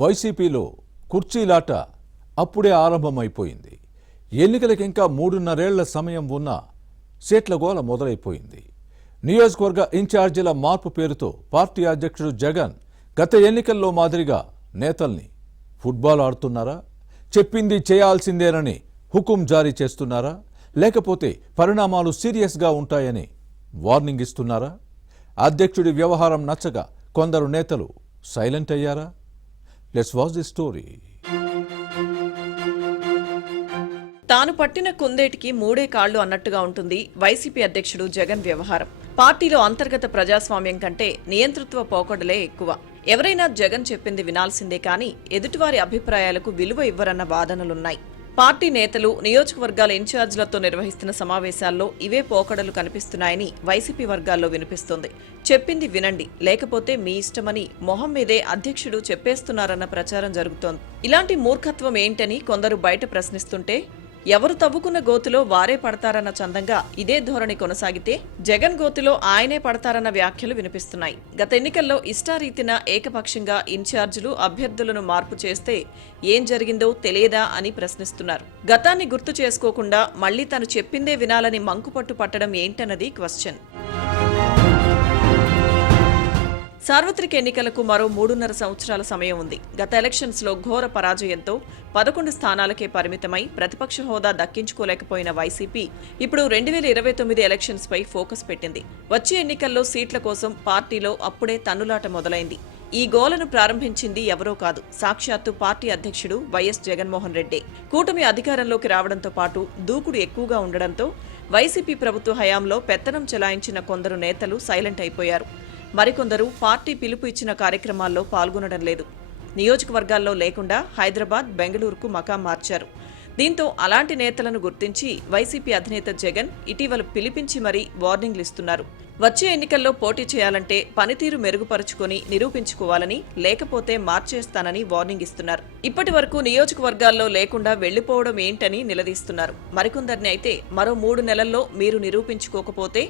వైసీపీలో కుర్చీలాట అప్పుడే ఆరంభమైపోయింది. ఎన్నికలకు ఇంకా 3.5 ఏళ్ల సమయం ఉన్నా సీట్ల గోల మొదలైపోయింది. నియోజకవర్గ ఇన్ఛార్జీల మార్పు పేరుతో పార్టీ అధ్యక్షుడు జగన్ గత ఎన్నికల్లో మాదిరిగా నేతల్ని ఫుట్బాల్ ఆడుతున్నారా? చెప్పింది చేయాల్సిందేనని హుకుం జారీ చేస్తున్నారా? లేకపోతే పరిణామాలు సీరియస్గా ఉంటాయని వార్నింగ్ ఇస్తున్నారా? అధ్యక్షుడి వ్యవహారం నచ్చక కొందరు నేతలు సైలెంట్ అయ్యారా? Let's watch the story. తాను పట్టిన కుందేటికి మూడే కాళ్లు అన్నట్టుగా ఉంటుంది వైసీపీ అధ్యక్షుడు జగన్ వ్యవహారం. పార్టీలో అంతర్గత ప్రజాస్వామ్యం కంటే నియంతృత్వ పోకడలే ఎక్కువ. ఎవరైనా జగన్ చెప్పింది వినాల్సిందే కానీ ఎదుటివారి అభిప్రాయాలకు విలువ ఇవ్వరన్న వాదనలున్నాయి. పార్టీ నేతలు నియోజకవర్గాల ఇన్ఛార్జీలతో నిర్వహిస్తున్న సమావేశాల్లో ఇవే పోకడలు కనిపిస్తున్నాయని వైసీపీ వర్గాల్లో వినిపిస్తోంది. చెప్పింది వినండి, లేకపోతే మీ ఇష్టమని మొహం మీదే అధ్యక్షుడు చెప్పేస్తున్నారన్న ప్రచారం జరుగుతోంది. ఇలాంటి మూర్ఖత్వం ఏంటని కొందరు బయట ప్రశ్నిస్తుంటే, ఎవరు తవ్వుకున్న గోతిలో వారే పడతారన్న చందంగా ఇదే ధోరణి కొనసాగితే జగన్ గోతిలో ఆయనే పడతారన్న వ్యాఖ్యలు వినిపిస్తున్నాయి. గత ఎన్నికల్లో ఇష్టారీతిన ఏకపక్షంగా ఇన్ఛార్జీలు అభ్యర్థులను మార్పు చేస్తే ఏం జరిగిందో తెలియదా అని ప్రశ్నిస్తున్నారు. గతాన్ని గుర్తు చేసుకోకుండా మళ్లీ తను చెప్పిందే వినాలని మంకుపట్టు పట్టడం ఏంటన్నది క్వశ్చన్. సార్వత్రిక ఎన్నికలకు మరో 3.5 సంవత్సరాల సమయం ఉంది. గత ఎలక్షన్స్ లో ఘోర పరాజయంతో 11 స్థానాలకే పరిమితమై ప్రతిపక్ష హోదా దక్కించుకోలేకపోయిన వైసీపీ ఇప్పుడు 2029 ఎలక్షన్స్ పై ఫోకస్ పెట్టింది. వచ్చే ఎన్నికల్లో సీట్ల కోసం పార్టీలో అప్పుడే తన్నులాట మొదలైంది. ఈ గోలను ప్రారంభించింది ఎవరో కాదు, సాక్షాత్తు పార్టీ అధ్యక్షుడు వైఎస్ జగన్మోహన్ రెడ్డి. కూటమి అధికారంలోకి రావడంతో పాటు దూకుడు ఎక్కువగా ఉండడంతో వైసీపీ ప్రభుత్వ హయాంలో పెత్తనం చెలాయించిన కొందరు నేతలు సైలెంట్ అయిపోయారు. మరికొందరు పార్టీ పిలుపు ఇచ్చిన కార్యక్రమాల్లో పాల్గొనడం లేదు. నియోజకవర్గాల్లో లేకుండా హైదరాబాద్, బెంగళూరుకు మకాం మార్చారు. దీంతో అలాంటి నేతలను గుర్తించి వైసీపీ అధినేత జగన్ ఇటీవల పిలిపించి మరీ వార్నింగ్లు ఇస్తున్నారు. వచ్చే ఎన్నికల్లో పోటీ చేయాలంటే పనితీరు మెరుగుపరుచుకొని నిరూపించుకోవాలని, లేకపోతే మార్చేస్తానని వార్నింగ్ ఇస్తున్నారు. ఇప్పటి వరకు నియోజకవర్గాల్లో లేకుండా వెళ్లిపోవడం ఏంటని నిలదీస్తున్నారు. మరికొందరిని అయితే మరో 3 నెలల్లో మీరు నిరూపించుకోకపోతే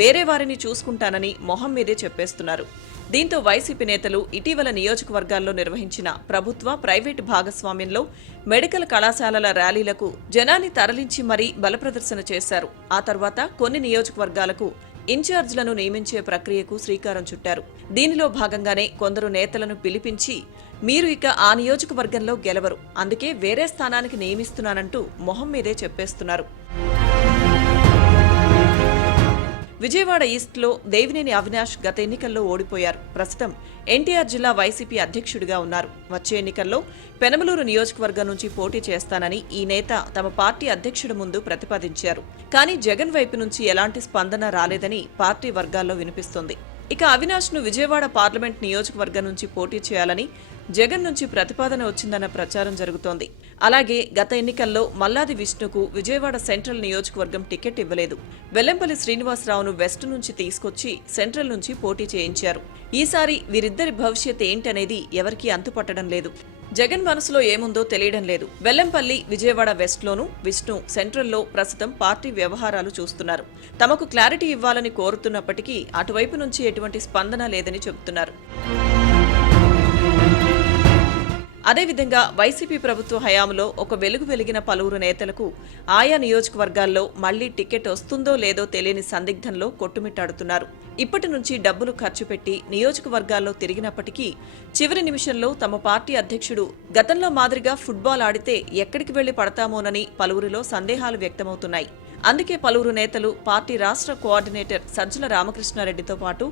వేరే వారిని చూసుకుంటానని మొహం మీదే చెప్పేస్తున్నారు. దీంతో వైసీపీ నేతలు ఇటీవల నియోజకవర్గాల్లో నిర్వహించిన ప్రభుత్వ, ప్రైవేటు భాగస్వామ్యంలో మెడికల్ కళాశాలల ర్యాలీలకు జనాన్ని తరలించి మరీ బలప్రదర్శన చేశారు. ఆ తర్వాత కొన్ని నియోజకవర్గాలకు ఇన్ఛార్జీలను నియమించే ప్రక్రియకు శ్రీకారం చుట్టారు. దీనిలో భాగంగానే కొందరు నేతలను పిలిపించి మీరు ఇక ఆ నియోజకవర్గంలో గెలవరు, అందుకే వేరే స్థానానికి నియమిస్తున్నానంటూ మొహం మీదే చెప్పేస్తున్నారు. విజయవాడ ఈస్ట్లో దేవినేని అవినాష్ గత ఎన్నికల్లో ఓడిపోయారు. ప్రస్తుతం ఎన్టీఆర్ జిల్లా వైసీపీ అధ్యక్షుడిగా ఉన్నారు. వచ్చే ఎన్నికల్లో పెనమలూరు నియోజకవర్గం నుంచి పోటీ చేస్తానని ఈ నేత తమ పార్టీ అధ్యక్షుడి ముందు ప్రతిపాదించారు. కానీ జగన్ వైపు నుంచి ఎలాంటి స్పందన రాలేదని పార్టీ వర్గాల్లో వినిపిస్తోంది. ఇక అవినాష్ ను విజయవాడ పార్లమెంట్ నియోజకవర్గం నుంచి పోటీ చేయాలని జగన్ నుంచి ప్రతిపాదన వచ్చిందన్న ప్రచారం జరుగుతోంది. అలాగే గత ఎన్నికల్లో మల్లాది విష్ణుకు విజయవాడ సెంట్రల్ నియోజకవర్గం టికెట్ ఇవ్వలేదు. వెల్లంపల్లి శ్రీనివాసరావును వెస్ట్ నుంచి తీసుకొచ్చి సెంట్రల్ నుంచి పోటీ చేయించారు. ఈసారి వీరిద్దరి భవిష్యత్ ఏంటనేది ఎవరికీ అంతుపట్టడం లేదు. జగన్ మనసులో ఏముందో తెలియడం లేదు. వెల్లంపల్లి విజయవాడ వెస్ట్లోనూ, విష్ణు సెంట్రల్లో ప్రస్తుతం పార్టీ వ్యవహారాలు చూస్తున్నారు. తమకు క్లారిటీ ఇవ్వాలని కోరుతున్నప్పటికీ అటువైపు నుంచి ఎటువంటి స్పందన లేదని చెబుతున్నారు. అదేవిధంగా వైసీపీ ప్రభుత్వ హయాంలో ఒక వెలుగు వెలిగిన పలువురు నేతలకు ఆయా నియోజకవర్గాల్లో మళ్లీ టికెట్ వస్తుందో లేదో తెలియని సందిగ్ధంలో కొట్టుమిట్టాడుతున్నారు. ఇప్పటి నుంచి డబ్బులు ఖర్చు పెట్టి నియోజకవర్గాల్లో తిరిగినప్పటికీ చివరి నిమిషంలో తమ పార్టీ అధ్యక్షుడు గతంలో మాదిరిగా ఫుట్బాల్ ఆడితే ఎక్కడికి వెళ్లి పడతామోనని పలువురిలో సందేహాలు వ్యక్తమవుతున్నాయి. అందుకే పలువురు నేతలు పార్టీ రాష్ట్ర కోఆర్డినేటర్ సజ్జల రామకృష్ణారెడ్డితో పాటు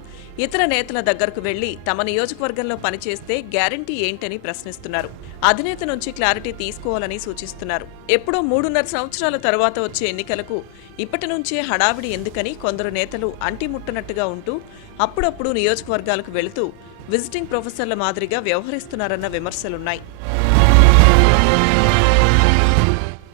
ఇతర నేతల దగ్గరకు వెళ్లి తమ నియోజకవర్గంలో పనిచేస్తే గ్యారంటీ ఏంటని ప్రశ్నిస్తున్నారు. అధినేత నుంచి క్లారిటీ తీసుకోవాలని సూచిస్తున్నారు. ఎప్పుడో 3.5 సంవత్సరాల తర్వాత వచ్చే ఎన్నికలకు ఇప్పటి నుంచే హడావిడి ఎందుకని కొందరు నేతలు అంటిముట్టనట్టుగా ఉంటూ అప్పుడప్పుడు నియోజకవర్గాలకు వెళుతూ విజిటింగ్ ప్రొఫెసర్ల మాదిరిగా వ్యవహరిస్తున్నారన్న విమర్శలున్నాయి.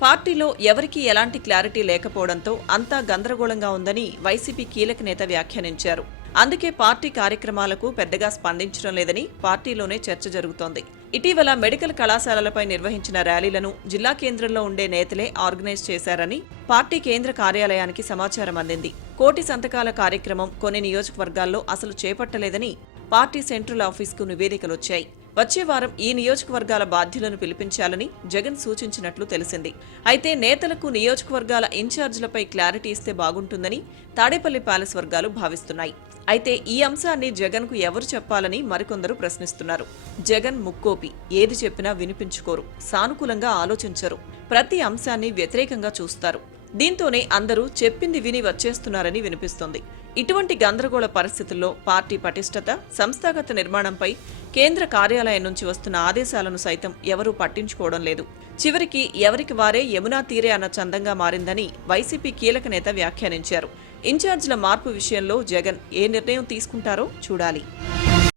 పార్టీలో ఎవరికీ ఎలాంటి క్లారిటీ లేకపోవడంతో అంతా గందరగోళంగా ఉందని వైసీపీ కీలక నేత వ్యాఖ్యానించారు. అందుకే పార్టీ కార్యక్రమాలకు పెద్దగా స్పందించడం లేదని పార్టీలోనే చర్చ జరుగుతోంది. ఇటీవల మెడికల్ కళాశాలలపై నిర్వహించిన ర్యాలీలను జిల్లా కేంద్రంలో ఉండే నేతలే ఆర్గనైజ్ చేశారని పార్టీ కేంద్ర కార్యాలయానికి సమాచారం అందింది. 1 కోటి సంతకాల కార్యక్రమం కొన్ని నియోజకవర్గాల్లో అసలు చేపట్టలేదని పార్టీ సెంట్రల్ ఆఫీస్కు నివేదికలొచ్చాయి. వచ్చే వారం ఈ నియోజకవర్గాల బాధ్యులను పిలిపించాలని జగన్ సూచించినట్లు తెలిసింది. అయితే నేతలకు నియోజకవర్గాల ఇన్ఛార్జీలపై క్లారిటీ ఇస్తే బాగుంటుందని తాడేపల్లి ప్యాలెస్ వర్గాలు భావిస్తున్నాయి. అయితే ఈ అంశాన్ని జగన్కు ఎవరు చెప్పాలని మరికొందరు ప్రశ్నిస్తున్నారు. జగన్ ముక్కోపి, ఏది చెప్పినా వినిపించుకోరు, సానుకూలంగా ఆలోచించరు, ప్రతి అంశాన్ని వ్యతిరేకంగా చూస్తారు. దీంతోనే అందరూ చెప్పింది విని వచ్చేస్తున్నారని వినిపిస్తోంది. ఇటువంటి గందరగోళ పరిస్థితుల్లో పార్టీ పటిష్టత, సంస్థాగత నిర్మాణంపై కేంద్ర కార్యాలయం నుంచి వస్తున్న ఆదేశాలను సైతం ఎవరూ పట్టించుకోవడం లేదు. చివరికి ఎవరికి వారే యమునా తీరే అన్న చందంగా మారిందని వైసీపీ కీలక నేత వ్యాఖ్యానించారు. ఇన్ఛార్జీల మార్పు విషయంలో జగన్ ఏ నిర్ణయం తీసుకుంటారో చూడాలి.